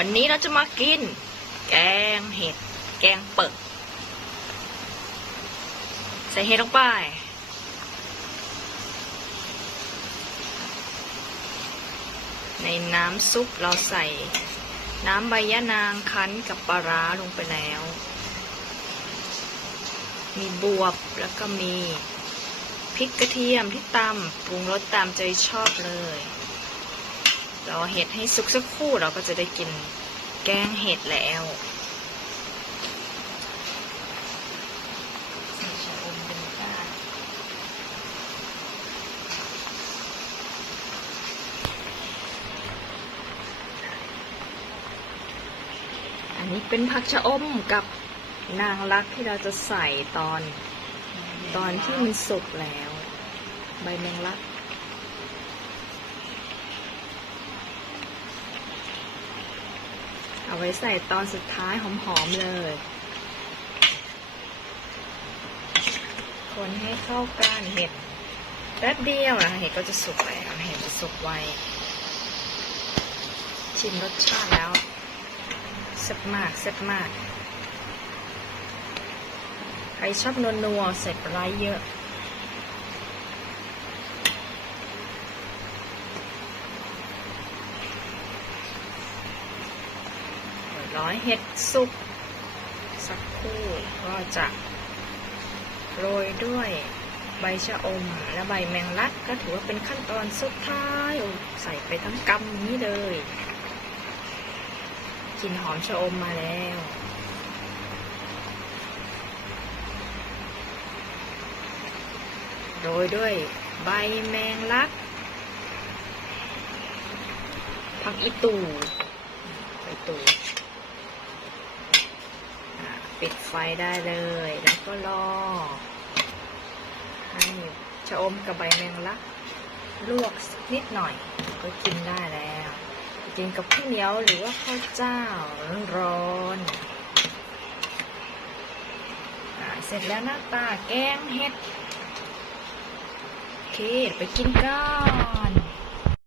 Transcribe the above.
วันนี้เราจะมากิน แกงเห็ด แกงเปิดใส่เห็ดลงไป ในน้ำซุปเราใส่น้ำใบยะนางคั้นกับปลาร้าลงไปแล้ว มีบวบแล้วก็มีพริกกระเทียมที่ตำปรุงรสตามใจชอบเลย รอเห็ดให้สุกสักครู่เราก็จะได้กินแกงเห็ดแล้วอันนี้เป็นผักชะอมกับนางรักที่เราจะใส่ตอนตอนที่มันสุกแล้ว ใบแมงลัก เอาไว้ใส่ตอนสุดท้ายหอมๆเลย คนให้เข้ากันเห็ดแป๊บเดียวนะเห็ดก็จะสุกแล้วเห็ดจะสุกไว ชิมรสชาติแล้วแซ่บมากแซ่บมาก ใครชอบนัวๆใส่ปลาร้าเยอะ ร้อยเห็ดสุก สักครู่ก็จะโรยด้วยใบชะอมและใบแมงลักก็ถือว่าเป็นขั้นตอนสุดท้ายใส่ไปทั้งกำนี้เลยกลิ่นหอมชะอมมาแล้ว โรยด้วยใบแมงลัก ผักอีตูใบตู ปิดไฟได้เลย แล้วก็รอ ให้ชะอมกับใบแมงลัก ลวกนิดหน่อย ก็กินได้แล้ว กินกับข้าวเหนียวหรือว่าข้าวเจ้าร้อนๆเสร็จแล้วหน้าตาแกงเห็ด โอเค ไปกินกัน